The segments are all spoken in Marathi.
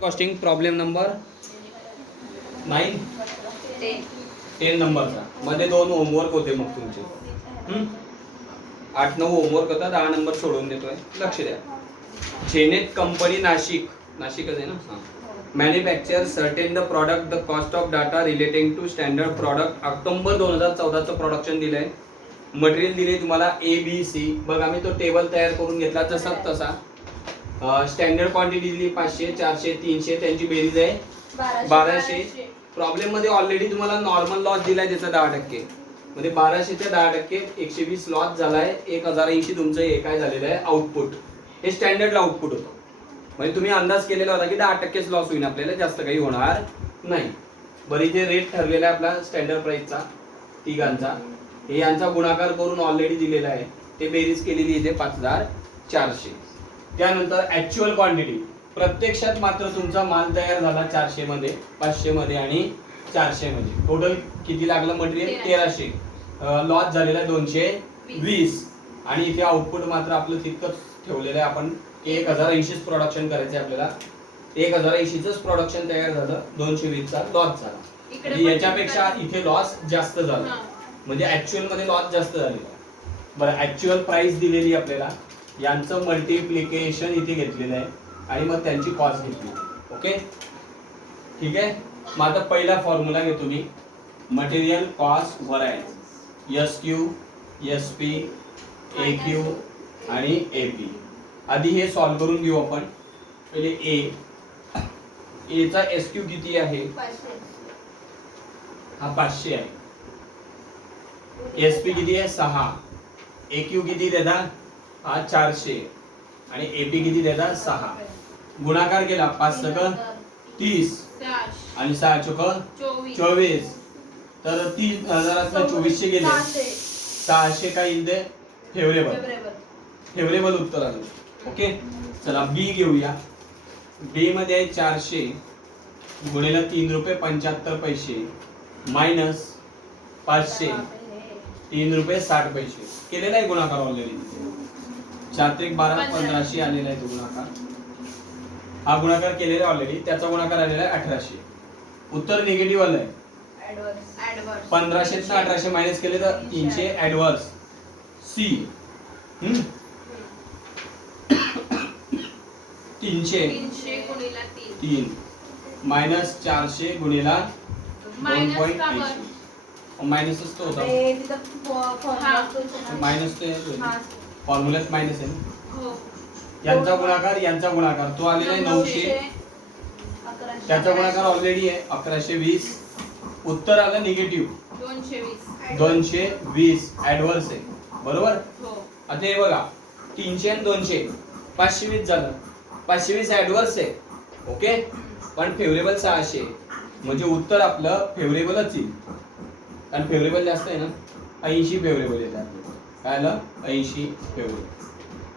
कॉस्टिंग प्रॉब्लेम नंबर 9 10 नंबरचा मध्ये 2 होमवर्क होते मग तुमचे 8-9 होमवर्क होता, 10 नंबर सोडून देतोय, लक्ष द्या. चेनेत कंपनी नाशिकच आहे ना. Manufacture certain the product the cost of data relating to standard product. ऑक्टोबर 2014चं प्रोडक्शन दिलंय. मटेरियल दिले तुम्हाला ABC. बघ आम्ही तो टेबल तयार करून घेतला जसा तसा. स्टँडर्ड क्वांटिटी दिली 500 400 300, त्यांची बेरीज आहे 1200. प्रॉब्लेम मध्ये ऑलरेडी तुम्हाला नॉर्मल लॉस दिलाय त्याचा 10%. म्हणजे 1200च्या 10% 120 लॉस झालाय. 1080 तुमचं हे काय झालेलं आहे आउटपुट. हे स्टँडर्डला आउटपुट होतं. म्हणजे तुम्ही अंदाज केलेला होता की 10%च लॉस होईल, आपल्याला जास्त काही होणार नाही. बरं इथे रेट ठरलेला आहे आपला स्टँडर्ड प्राइसचा तिघांचा. हे यांचा गुणाकार करून ऑलरेडी दिलेला आहे. ते बेरीज केलेली इथे 5400. त्यानंतर ऍक्च्युअल क्वांटिटी प्रत्यक्षात मात्र तुमचा माल तयार झाला 400 मध्ये 500 मध्ये आणि 400 मध्ये. टोटल किती लागलं मटेरियल 1300. लॉस झालेला 220 आणि इथे आउटपुट मात्र आपलं तितकंच ठेवलेलं आहे आपण. 1080च प्रोडक्शन करायचं आहे आपल्याला. 1080च प्रोडक्शन तयार झालं, 220चा लॉस झाला. म्हणजे याच्यापेक्षा इथे लॉस जास्त झाला, म्हणजे ऍक्च्युअल मध्ये लॉस जास्त झालेला. बरं ऍक्च्युअल प्राइस दिलेली आपल्याला, यांचं मल्टिप्लिकेशन इथे घेतलेलं आहे आणि मग त्यांची कॉस्ट घेतली. ओके ठीक आहे. मग आता पहिला फॉर्म्युला घेतो मी, material cost variance SQ SP AQ आणि AP. आधी हे सॉल्व्ह करून घेऊ आपण. पहिले A चा SQ किती आहे? हा 500 आहे. SP किती आहे? 6. AQ किती देता? हा 400 आणि AP किती देता? 6. गुणाकार केला 5 सक 30 आणि 6 चोक 24. तर 30,000 2400 गेले. 600 काय येईल ते? फेवरेबल उत्तर आलं. ओके चला B घेऊया. B मध्ये आहे 400 गुणिले 3 रुपये 75 पैसे मायनस 500 3 रुपये 60 पैसे. केलेला आहे गुणाकार ऑलरेडी. 4 12 1500 आलेला आहे तो गुणाकार. हा गुणाकार केलेला आहे ऑलरेडी, त्याचा गुणाकार आलेला आहे 1800. उत्तर निगेटिव्ह आलंय. 1500 ना 1800 मायनस केले तर 300 ऍडव्हर्स. C 3 minus 400 गुणिला 2.80. मायनसच तो होता. मायनस ते फॉर्म्युल्यात मायनस आहे. यांचा गुणाकार तो आलेला आहे 900. त्याचा गुणाकार ऑलरेडी आहे 1120. उत्तर आलं निगेटिव्ह 220 ऍडव्हर्स आहे. बरोबर. आता हे बघा 300 आणि 200 520 झालं. 520 ऍडव्हर्स आहे. ओके पण फेवरेबल 600, म्हणजे उत्तर आपलं फेवरेबलच येईल. कारण फेवरेबल जास्त आहे ना. 80 फेवरेबल येतात. काय आलं? 80 फेवरेबल.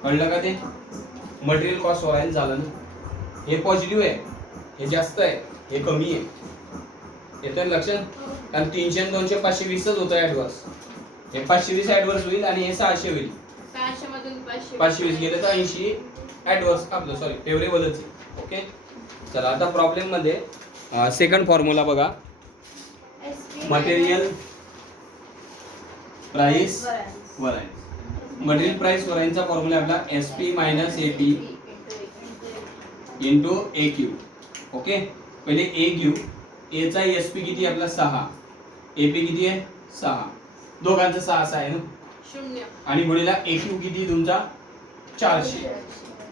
कळलं का ते? मटेरियल कॉस्ट व्हरायन्स झालं ना. हे पॉझिटिव्ह आहे, हे जास्त आहे, हे कमी आहे. येतं लक्षात? कारण 300 आणि 200 520च होतं ऍडव्हर्स. हे 520 ऍडव्हर्स होईल आणि हे 600 होईल. 600 मधून 520 गेले तर 80 ऍडव्हर्स आपलं सॉरी फेवरेबलच आहे. ओके चला आता प्रॉब्लेम मध्ये सेकंड फॉर्म्युला बघा. Material price variance. Material price व्हरायन्सचा फॉर्म्युला आपला SP minus AP into AQ. Okay पहिले A घेऊ. A चा SP किती आपला 6, AP किती आहे 6, दोघांचा 6 आहे ना 0 आणि गुणिला AQ किती तुमचा 400.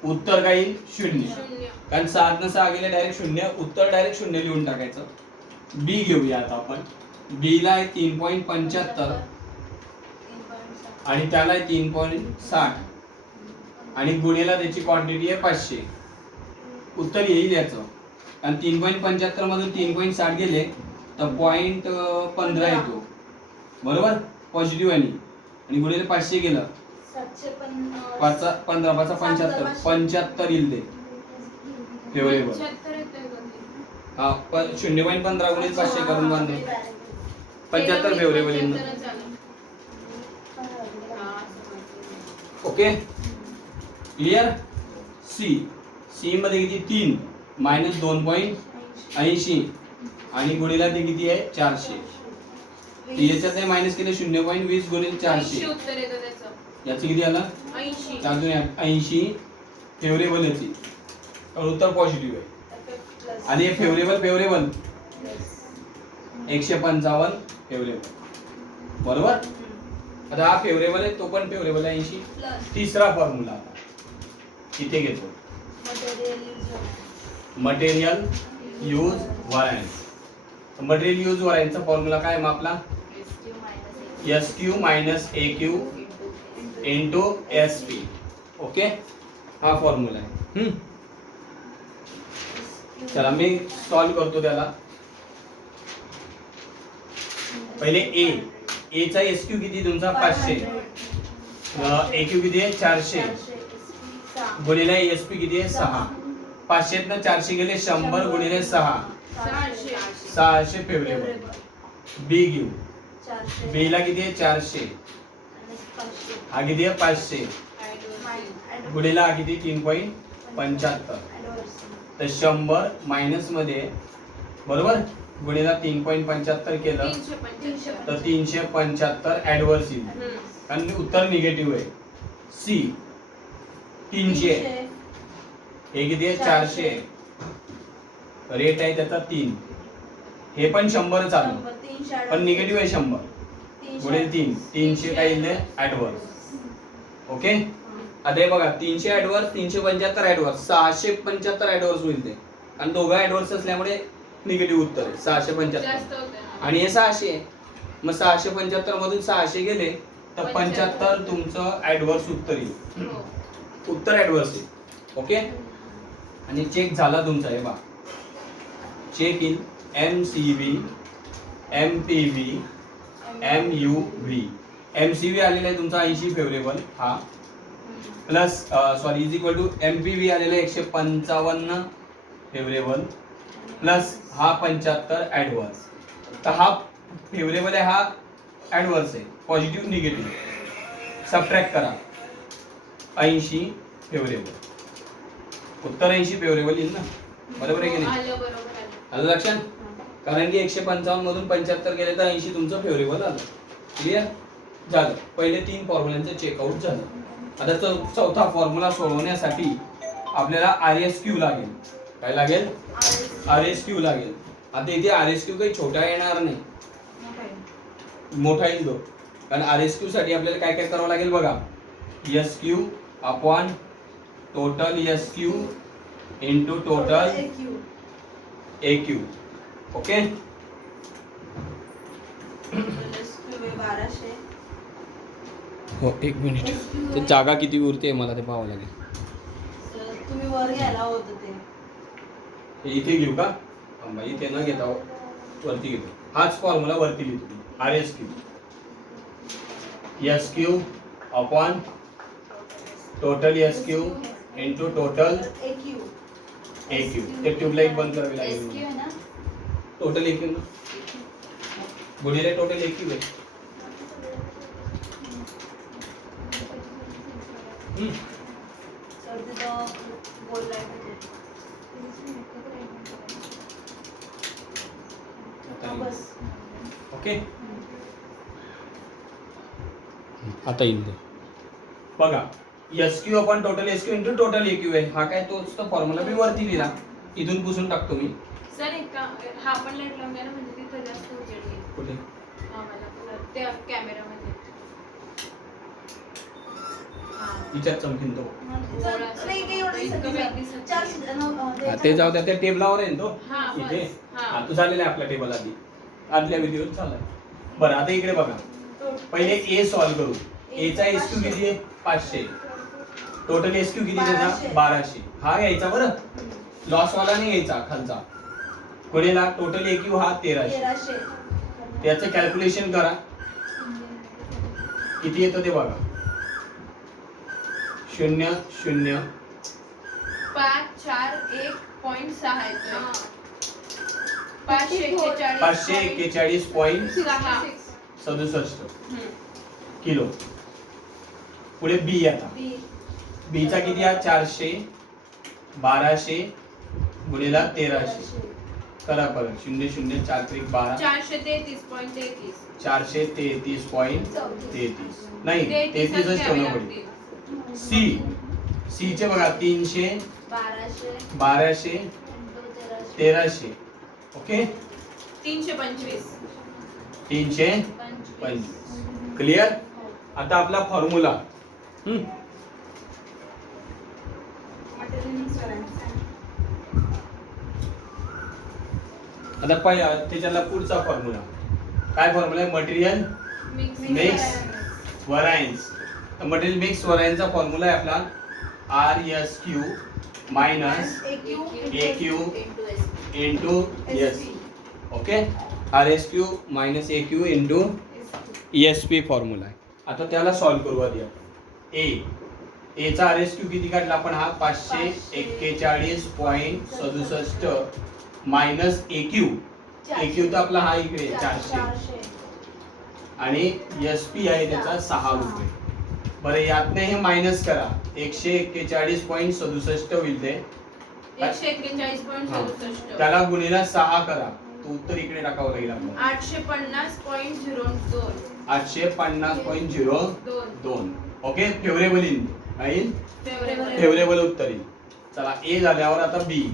उत्तर काय येईल? 0. कारण 7 न 6 गेले डायरेक्ट 0. उत्तर डायरेक्ट 0 लिहून टाकायचं. B घेऊया आता आपण. B ला आहे 3.75 आणि त्याला आहे 3.60 आणि गुणिला त्याची क्वांटिटी आहे 500. उत्तर येईल याचं. कारण 3.75 मधून 3.60 गेले तर 0.15 येतो. बरोबर पॉझिटिव्ह आणि गुणिले 500 गेलं 15 5 75 येईल ते फेवरेबल. हा 0.15 गुणिले 500 करून बांधले 75 फेवरेबल येईल. Okay clear. C मध्ये किती 3 मायनस 2.80 आणि गुणिला ते किती आहे 400. याच्यात नाही मायनस केले 0.20 गुणिले 400 उत्तर येतं त्याचं. याचं किती आलं 80. 80 फेवरेबल याची तर उत्तर पॉझिटिव्ह आहे. आणि हे फेवरेबल 155 फेवरेबल बरोबर. आता हा फेवरेबल आहे तो पण फेवरेबल आहे 80. तिसरा फॉर्म्युला आता इथे घेतो material use variance. Material use व्हरायन्सचा फॉर्म्युला काय मग आपला SQ minus AQ into SP. Okay हा फॉर्म्युला आहे. चला मी सॉल्व करतो त्याला. पहिले ए चा SQ किती तुमचा 500 AQ किती आहे 400 गुणिले SP किती आहे 6. 500 न 400 गेले 100 गुणिले 6 600 फेवरेबल. बी घेऊ बी ला किती आहे 400 हा किती आहे 500 गुणिला हा किती 3.75 तर 100 मायनस मध्ये बरोबर गुणिला 3.75 केलं तर 375 ऍडव्हर्स येईल कारण उत्तर निगेटिव्ह आहे. सी 300 हे किती आहे 400 रेट आहे त्याचा 3 हे पण 100 चालू पण निगेटिव्ह आहे 100 गुणिले 3 300 काय येईल ऍडव्हर्स. ओके आता हे बघा 300 ऍडव्हर्स 375 ऍडव्हर्स 675 ऍडव्हर्स होईल ते आणि दोघं ऍडव्हर्स असल्यामुळे निगेटिव्ह उत्तर आहे 675 आणि हे 600 आहे. मग 675 मधून 600 गेले तर 75 तुमचं ऍडव्हर्स उत्तर येईल. उत्तर ऍडव्हर्स आहे. ओके आणि चेक झाला तुमचा हे बघा check in MCV MPV MUV. MCV आलेला आहे तुमचा 80 फेवरेबल हा plus sorry is equal to MPV आलेला आहे 155 फेवरेबल प्लस हा 75 ऍडव्हर्स. तर हा फेवरेबल आहे हा ऍडव्हर्स आहे पॉझिटिव्ह निगेटिव्ह सबट्रॅक्ट करा 80 फेवरेबल. उत्तर 80 फेवरेबल येईल ना बरोबर आहे की नाही. आलं लक्षात कारण की 155 मधून 75 गेले तर 80 तुमचं फेवरेबल आलं. क्लिअर झालं. पहिले 3 फॉर्म्युलांचं चेकआउट झालं. आता चौथा फॉर्म्युला सोडवण्यासाठी आपल्याला RSQ लागेल. काय लागेल RSQ लागेल. आता इथे RSQ काही छोटा येणार नाही मोठा येईल तो कारण RSQ साठी आपल्याला काय काय करावं लागेल बघा SQ upon total SQ into total AQ. Okay हो एक मिनिट ते जागा किती उरते मला ते पाहावं लागेल. तुम्ही वर घ्यायला होतं ते हे इथे घेऊ का थांबा इथे न घेता वरती घेतो. हाच फॉर्म्युला वरती लिहितो RSQ SQ upon total SQ into total AQ. ते ट्यूबलाइट बंद करावी लागेल. टोटल AQ ना गुणिले टोटल AQ आहे. ओके आता येईल बघा SQ upon total SQ into total AQ आहे. हा काय तोच तो फॉर्म्युला मी वरती लिहिला इथून पुसून टाकतो मी. सर एक हा पण लाईट लावून द्या ना म्हणजे तिथं जास्त उजेड येईल. कुठे मला त्या कॅमेरामध्ये विचार चमकीन तो चार ते जाऊ द्या त्या टेबलावर आहे ना तो हा, बस. इथे हा. हा तो झालेला आहे आपला टेबल आधी आदल्या व्हिडिओत चाललाय. बरं आता इकडे बघा पहिले A सॉल्व करू. A चा SQ किती आहे 500 टोटल SQ किती त्याचा 1200 हा घ्यायचा बरं लॉस वाला नाही घ्यायचा खालचा गुणिला टोटल AQ हा 1300 त्याचं कॅल्क्युलेशन करा किती येतं ते बघा 0 0 5 4 1.6 येतोय. 541.67 किलो. पुढे बी आता बी चा किती आहे 400 1200 गुणिला 1300 करा परत 0 0 4 त्रिक 12 433.33 433.33 नाही 33च ठेवणं पडेल. सी सी चे बघा 300 1200 1300 ओके 325 325 क्लिअर. आता आपला फॉर्म्युला आता त्याच्याला पुढचा फॉर्म्युला काय फॉर्म्युला आहे मटेरियल मिक्स व्हरायन्स. तर मटेरियल मिक्स व्हरायन्सचा फॉर्म्युला आहे आपला RSQ minus AQ into SP. Okay RSQ minus AQ into SP formula आहे. आता त्याला सॉल्व्ह करू आधी आपण. ए चा RSQ किती काढला आपण हा 541.67 मायनस AQ तर आपला हा इकडे 400 आणि SP आहे त्याचा 6 रुपये. बरं यातनं हे मायनस करा 141.67 होईल ते 141.67 त्याला गुणिला 6 करा तो उत्तर इकडे टाकावं लागेल आपल्याला 850.02 850.02. ओके फेवरेबल येईल फेवरेबल उत्तर येईल. चला ए झाल्यावर आता बी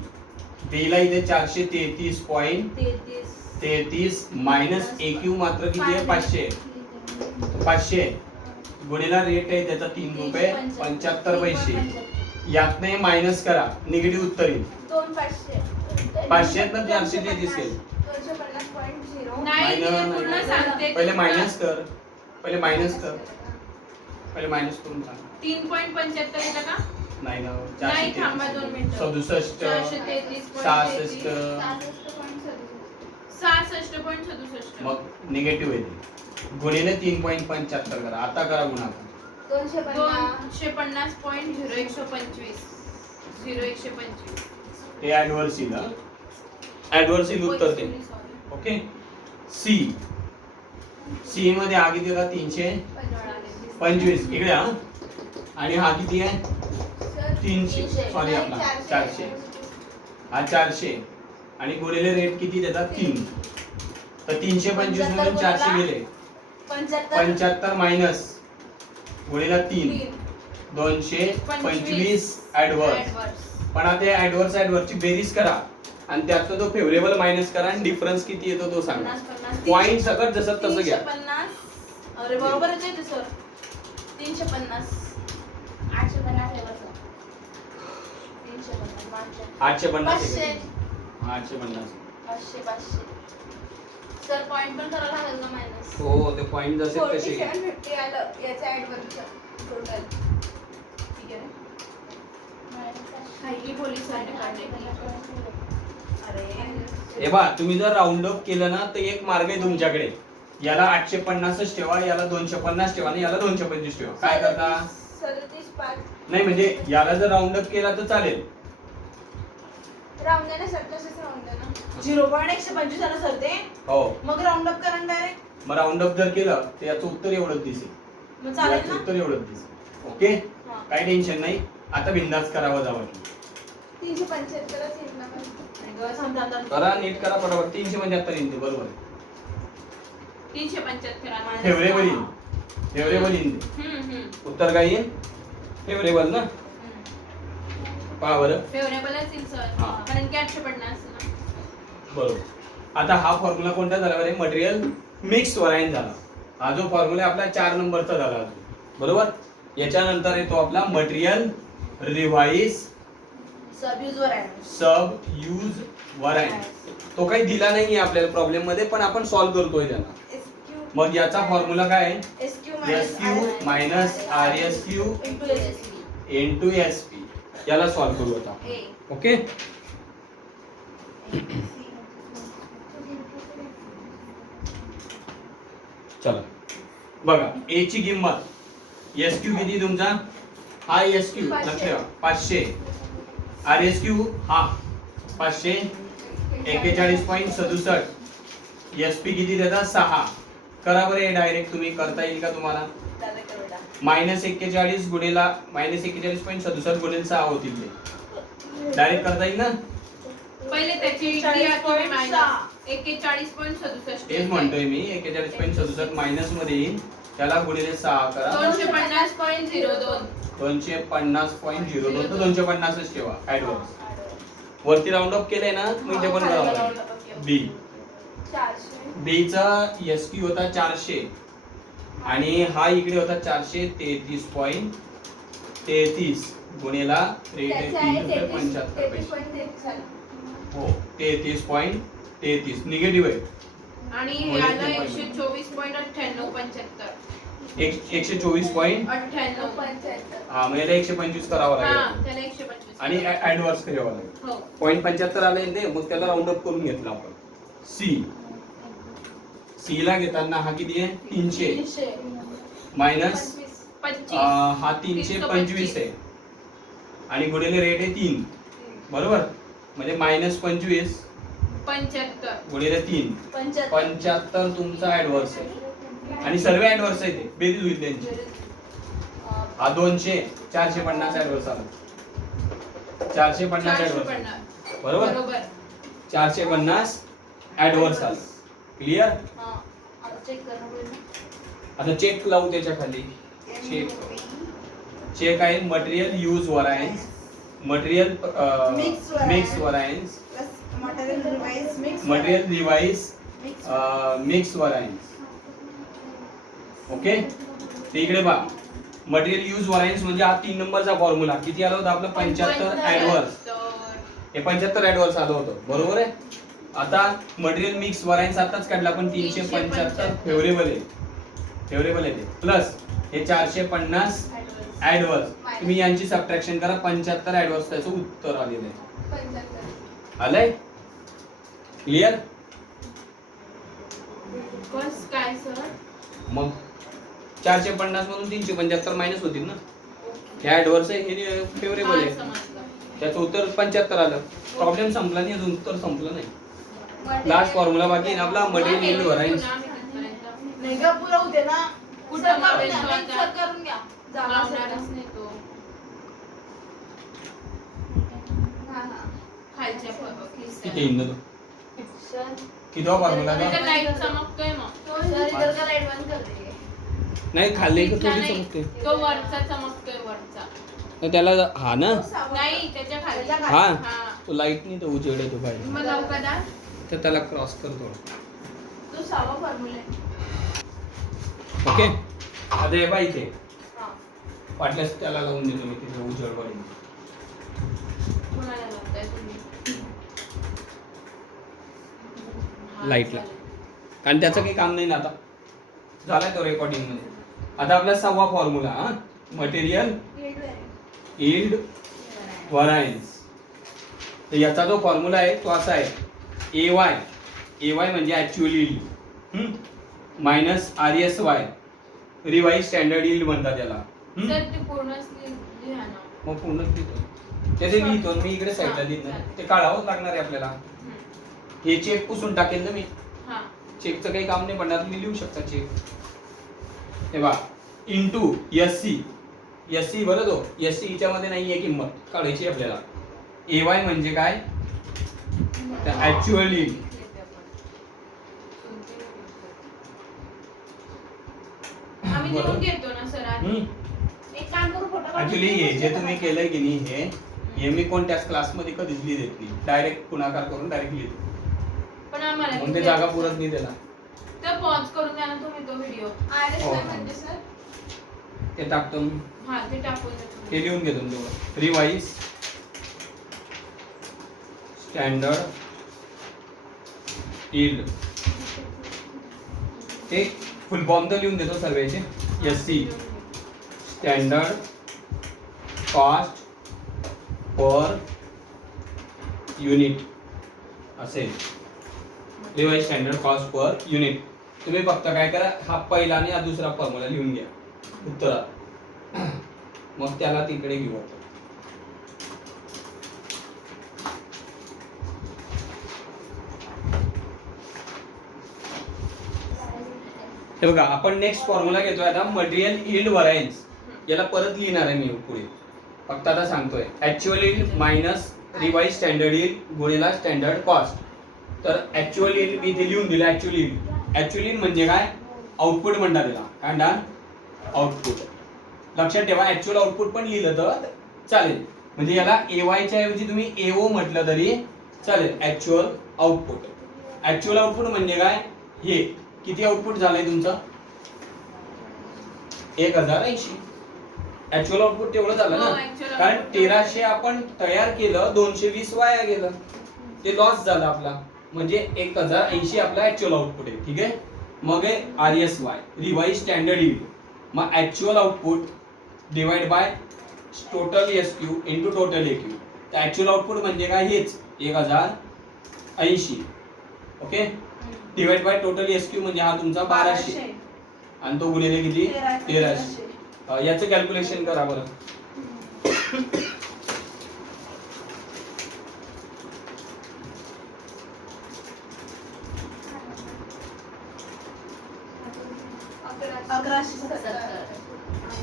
ला इथे 433.33 मायनस AQ मात्र किती आहे 500 गुणिला रेट आहे त्याचा 3 रुपये 75 पैसे. यातने मायनस करा निगेटिव्ह उत्तर येईल 500 ना 433 येईल. नाही ते पूर्ण सांगते पहिले मायनस कर मायनस करून सांग 3.75 येतं का नाही ना नाही थांबा 2 मिनिटं 67 66 66.67 मग निगेटिव्ह येते गुणिले 3.75 करा. आता करा गुणाकार 250.0125 हे ऍडव्हर्स येईल उत्तर ते. ओके सी मध्ये हा किती होता 325 इकडे हा आणि हा किती आहे 300 सॉरी आपला 400 हा 400 आणि गुणिले रेट किती देतात 3 तर 325 मधून 400 गेले 75 मायनस गुणिला 3 225 ऍडव्हर्स. पण आता ऍडव्हर्स ची बेरीज करा आणि त्यातनं तो फेवरेबल मायनस करा आणि डिफरन्स किती येतो तो सांगा. पॉइंट सकट जसं तसं घ्या. 350 अरे बरोबरच आहे सर 350 850 850 सर पॉइंट पण करायला लागेल ना मायनस हो ते पॉइंट जसे तसे घ्या. 4750 आलं याचा ऍडव्हर्स टोटल ठीक आहे खाली पोलिसांनी काढले अरे हे बा तुम्ही जर राऊंड अप केलं ना तर एक मार्ग आहे तुमच्याकडे. याला 850च ठेवा याला 250 ठेवा आणि याला 225 ठेवा. काय करता 37.5 नाही म्हणजे याला जर राऊंड अप केला तर चालेल. राऊंड द्या सर तसेच राऊंड द्या ना 0.125 आलं सर ते हो मग राऊंड अप करा डायरेक्ट मग राऊंड अप जर केलं तर याचं उत्तर एवढंच दिसेल. मग चालेल याचं ना उत्तर एवढंच दिसेल. ओके हां. काही टेन्शन नाही. आता बिंदास करावं जावं 375च येत ना करा नीट करा बरोबर 375 येईल ते बरोबर 375 फेवरेबल येईल उत्तर काय येईल फेवरेबल ना पहा बरं फेवरेबलच येईल सर हां. कारण की 850 ना बरोबर. आता हा फॉर्म्युला कोणता झाला बरे मटेरियल मिक्स व्हरायन्स झाला. हा जो फॉर्म्युला आपला 4 नंबरचा झाला बरोबर. याच्यानंतर येतो आपला मटेरियल रिवाइज सब यूज व्हरायन्स. तो काही दिला नाहीये आपल्याला प्रॉब्लेम मध्ये पण आपण सॉल्व्ह करतोय त्याला. मग याचा फॉर्म्युला काय आहे SQ minus RSQ into SP. याला सॉल्व्ह करू आता ओके. चला बघा ए ची किंमत SQ किती तुमचा हा SQ लक्ष ठेवा 500 RSQ हा 541.67 SP किती देतात 6 करा बरे डायरेक्ट तुम्ही करता येईल का तुम्हाला -41 गुणिला -41.67 गुणिले 6 होतील ते डायरेक्ट करता येईल ना पहिले त्याची मायनस 41.67. तेच म्हणतोय मी 41.67 मायनस मध्ये येईल, त्याला गुणिले 6 करा 250.02. 250.02 तर 250च ठेवा ऍडव्हान्स. वरती राऊंड अप केलंय ना, मग ते पण करावं लागेल. बी 400 बी चा एसटी होता 400 आणि हा इकडे होता 433.33 गुणिला रेट आहे त्याचे आहे 3.75 पैसे. 33.33 झालं. हो 33.33 निगेटिव्ह आहे. आणि हे आलं 124.9875. 124.98 75. हा म्हणजे 125 करावं हा लागेल त्याला 125. आणि ऍडव्हान्स करावं लागेल. हो 0.75 आले ते, मग त्याला राऊंड अप करून घेतलं आपण. सी ला घेताना हा किती आहे 300 300 मायनस 25. हा 325 आहे आणि गुणिले रेट आहे 3 बरोबर, म्हणजे मायनस 25 75. गुणिले 3 75 तुमचा ऍडव्हान्स आहे आणि सर्व ऍडव्हान्स आहे ते बेरीज होईल त्यांची. हा 200 450 ऍडव्हान्स आला 450 ऍडव्हान्स 450. बरोबर बरोबर 450 ऍडव्हान्स आला. क्लिअर. हा आता चेक करणं पडेल ना. आता चेक लावू त्याच्या खाली. चेक आहे material use variance, material mix variance, material revise mix variance. Okay ते इकडे पहा, मटेरियल यूज व्हरायन्स म्हणजे हा 3 नंबरचा फॉर्म्युला किती आला होता आपला 75 ऍडव्हान्स. हे 75 ऍडव्हान्स आलं होतं बरोबर आहे. आता मटेरियल मिक्स व्हरायन्स आताच काढला पण 375 फेवरेबल आहे ते प्लस हे 450 ऍडव्हान्स. तुम्ही यांची सबट्रॅक्शन करा 75 ऍडव्हान्स त्याचं उत्तर आलेलं आहे. 75 आलंय क्लिअर. बस काय सर. मग 450 मधून 375 मायनस होतील ना. हे ऍडव्हान्स आहे हे फेवरेबल आहे, समजलं. त्याचं उत्तर 75 आलं. प्रॉब्लेम संपला नाही अजून, उत्तर संपलं नाही. लास्ट फॉर्म्युला बाकी आहे ना आपला मटेरियल यील्ड व्हरायन्स. नाही का पुरा होते ना. कुठं सर करून मावेल घ्या, तो नाही, आता? सर करून घ्या. जागा असेल लावणारच तर. नाही तो. हा हा खालच्या किती येईल ना तो सर कितवा फॉर्म्युला इथं का लाईट चमकतोय मग. सर इधर का लाइट बंद कर दीजिए. नाही खाल्ले का इथला थोडी नाही, चमकते तो वरचा चमकतोय वरचा. तर त्याला हा ना नाही त्याच्या खाली. त्याच्या हा हा. तो लाईट नाही तो उजेड आहे तो बाहेर, मग लवकर दार. तर त्याला क्रॉस करतो. तो 6वा फॉर्म्युला आहे. ओके आता हे बा इथे हा वाटल्यास त्याला लावून देतो मी तिथे उजेड वाढून. कोणाला लावताय तुम्ही? हा, लाईटला. चालेल. कारण त्याचं काही काम नाही ना आता, झालाय तो रेकॉर्डिंग मध्ये. आता आपला 6वा फॉर्म्युला हा मटेरियल यील्ड व्हरायन्स. तर याचा जो फॉर्म्युला आहे तो असा आहे ए वाय म्हणजे actual yield minus RSY revise standard yield म्हणतात त्याला. सर ते पूर्णच लिहा ना. मग पूर्ण लिहितो त्याचे लिहितो मी इकडे साईडला लिहितो, ते काढावंच लागणार आहे आपल्याला. हे चेक पुसून टाकेल ना मी, हा. चेकचं काही काम नाही पडणार, तुम्ही लिहू शकता चेक. हे बा इंटू एससी बरं तो एससी हिच्यामध्ये नाहीये किंमत काढायची आपल्याला. AY म्हणजे काय ऍक्च्युअल यील्ड. आम्ही लिहून घेतो ना सर आधी. एक काम करू फोटो ऍक्च्युली हे जे तुम्ही केलंय की नाही हे मी कोणत्याच क्लासमध्ये कधीच लिहित नाही, डायरेक्ट गुणाकार करून डायरेक्ट लिहितो. पण आम्हाला मग ते जागा पुरत नाही त्याला. तर पॉज करून द्या ना तुम्ही तो व्हिडिओ. RSY म्हणजे सर ते टाकतो मी, हा ते टाकून द्या. ते लिहून घेतो तेवढं. रिवाइज स्टँडर्ड यील्ड ते फुल फॉर्म तर लिहून देतो सर्वेचे. SC standard cost per unit असेल. Revise standard cost per unit. तुम्ही फक्त काय करा, हा पहिला आणि हा दुसरा फॉर्म्युला लिहून घ्या उत्तरात, मग त्याला तिकडे घेऊ आपण. हे बघा आपण नेक्स्ट फॉर्म्युला घेतोय आता मटेरियल यील्ड व्हरायन्स. याला परत लिहिणार आहे मी पुढे, फक्त आता सांगतोय actual yield minus revised standard yield गुणिला स्टँडर्ड कॉस्ट. तर ऍक्च्युअल यील्ड मी इथे लिहून दिलं. ऍक्च्युअल यील्ड म्हणजे काय? आउटपुट म्हणतात त्याला. काय म्हणतात? आउटपुट. लक्षात ठेवा, ऍक्च्युअल आउटपुट पण लिहिलं तर चालेल. म्हणजे याला AY च्या ऐवजी तुम्ही AO म्हटलं तरी चालेल. Actual output. ऍक्च्युअल आउटपुट म्हणजे काय? हे किती आउटपुट झालंय तुमचं? 1080. ऍक्च्युअल आउटपुट तेवढं झालं ना. कारण 1300 आपण तयार केलं, 220 वाया गेलं, ते लॉस झालं आपला. म्हणजे 1080 आपला ऍक्च्युअल आउटपुट आहे. ठीक आहे. मग आहे RSY रिवाइज स्टँडर्ड यील्ड. मग actual output divide by total SQ into total AQ. तर ऍक्च्युअल आउटपुट म्हणजे काय? हेच 1080. Okay. Divide by total SQ म्हणजे हा तुमचा 1200 आणि तो गुणिले किती? 1300. याचं कॅल्क्युलेशन करा बरं.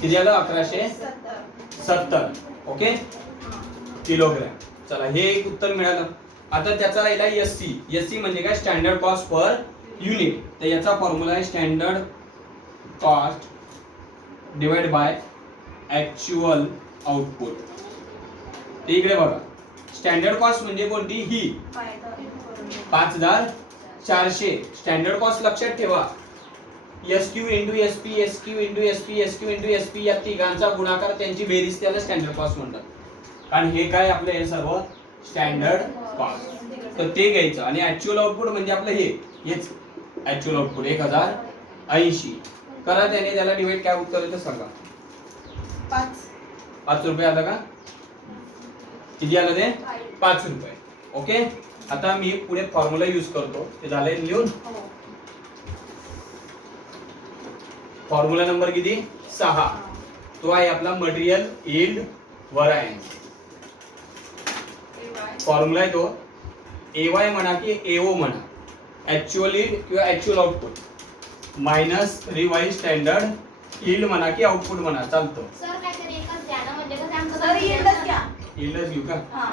किती आलं? 1170. Okay, kilogram. चला, हे एक उत्तर मिळालं. आता त्याचा राहिला SC म्हणजे काय? Standard cost per unit. तर याचा फॉर्म्युला आहे standard cost divide by actual output. ते इकडे बघा. स्टँडर्ड कॉस्ट म्हणजे कोणती? ही 5400. स्टँडर्ड कॉस्ट लक्षात ठेवा, SQ into SP, SQ into SP, SQ into SP या तिघांचा गुणाकार, त्यांची बेरीज, त्याला स्टँडर्ड कॉस्ट म्हणतात. कारण हे काय आपलं हे सर्व स्टँडर्ड कॉस्ट. तर ते घ्यायचं. आणि ऍक्च्युअल आउटपुट म्हणजे आपलं हेच ऍक्च्युअल आउटपुट 1080. करा त्याने, त्याला डिवाइड काय उत्तर येतं सांगा. 5 रुपये आलं का? किती आलं ते? 5 रुपये. ओके. आता मी पुढे फॉर्म्युला यूज करतो. ते झालंय लिहून. फॉर्म्युला नंबर किती? 6. तो आहे आपला मटेरियल यील्ड व्हरायन्स. फॉर्म्युला आहे तो AY म्हणा की AO म्हणा, ऍक्च्युअल यील्ड किंवा actual output minus revised standard yield म्हणा की आउटपुट म्हणा, चालतं. सर काहीतरी एकच द्या ना, म्हणजे कसं आमचं सर यील्डच घ्या. यील्डच घेऊ का? हां.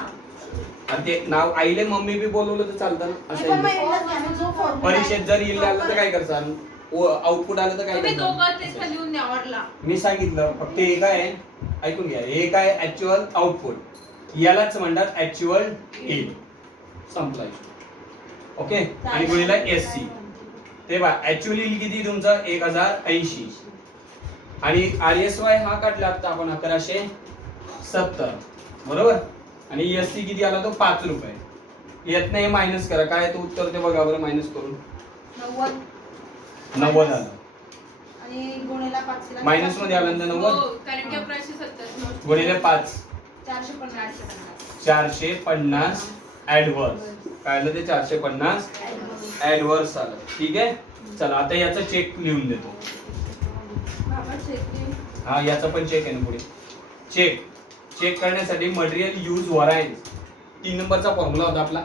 आणि ते नाव आईले मम्मी बी बोलवलं तर चालतं ना. मी पण मग यील्डच घ्या. मी जो फॉर्म्युला परीक्षेत जर यील्ड आलं तर काय करसान? आउटपुट आलं तर काय तुम्ही करसान? दोघं तेच लिहून द्या वरला. मी सांगितलं फक्त हे काय आहे, ऐकून घ्या. हे काय? Actual output. यालाच म्हणतात ऍक्च्युअल यील्ड. संपला. ओके. आणि गुणिला SC. ते बघा, ऍक्च्युअल यील्ड किती तुमचं? 1080. आणि RSY हा काढला आता आपण 1170, बरोबर. आणि SC किती आला? तो 5 रुपये. यातनं हे मायनस करा. काय तो उत्तर ते बघा बरं, मायनस करून. 90 आलं. आणि गुणिला 5 ला मायनस मध्ये आलं ना 90. हो, कारण की 1170 गुणिले 5 450. 450 ऍडव्हर्स. काय आलं ते? 450 ऍडव्हर्स आलं. ठीक आहे. चला, आता याचा चेक लिहून देतो. हा, याचा पण चेक आहे ना पुढे. चेक करण्यासाठी मटेरियल यूज व्हरायन्स 3 नंबरचा फॉर्म्युला होता आपला.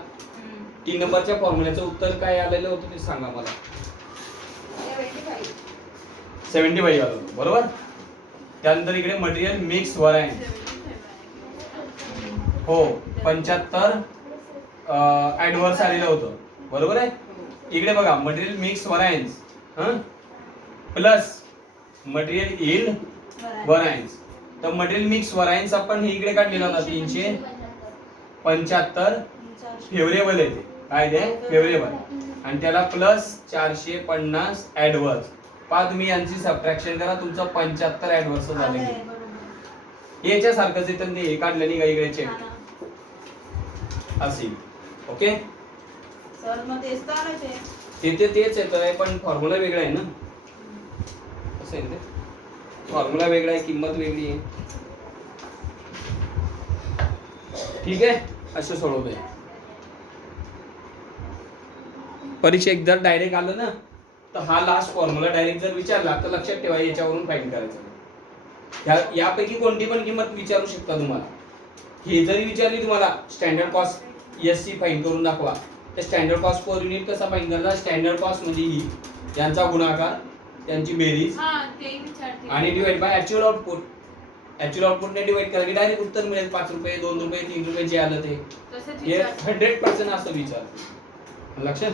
3 नंबरच्या फॉर्म्युल्याचं उत्तर काय आलेलं होतं ते सांगा मला. 75 आलं होतं, बरोबर. त्यानंतर इकडे मटेरियल मिक्स व्हरायन्स, हो 75 ऍडव्हर्स आलेलं होतं, बरोबर आहे. इकडे बघा, material mix variance plus material yield variance. तर मटेरियल मिक्स व्हरायन्स आपण हे इकडे काढलेला होता 375 फेवरेबल आहे. ते काय ते? फेवरेबल. आणि त्याला प्लस 450 ऍडव्हर्स. पहा तुम्ही यांची सबट्रॅक्शन करा, तुमचं 75 ऍडव्हर्स झाले. याच्यासारखंच येतं ते काढलं नाही का इकडे चेक असेल. ओके. सर मग तेच तर आलं ते. तेच येतंय, पण फॉर्म्युला वेगळा आहे ना. असं आहे ते. फॉर्म्युला वेगळा आहे, किंमत वेगळी आहे. ठीक आहे. असं सोडवतोय. परीक्षेत जर डायरेक्ट आलं ना, तर हा लास्ट फॉर्म्युला डायरेक्ट जर विचारला तर लक्षात ठेवा, याच्यावरून फाइंड करायचं. यापैकी कोणती पण किंमत विचारू शकता तुम्हाला. हे जरी विचारली तुम्हाला, स्टँडर्ड कॉस्ट SC फाइंड करून दाखवा, तर स्टँडर्ड कॉस्ट पर युनिट कसा फाइंड करणार? स्टँडर्ड कॉस्ट म्हणजे ही, यांचा गुणाकार, त्यांची बेरीज हां, ते विचारते. आणि divide by actual output. Actual आउटपुटने डिवाइड केला की डायरेक्ट उत्तर मिळेल 5 रुपये 2 रुपये 3 रुपये जे आलं ते. तसंच हे विचार 100% असं विचार लक्षात.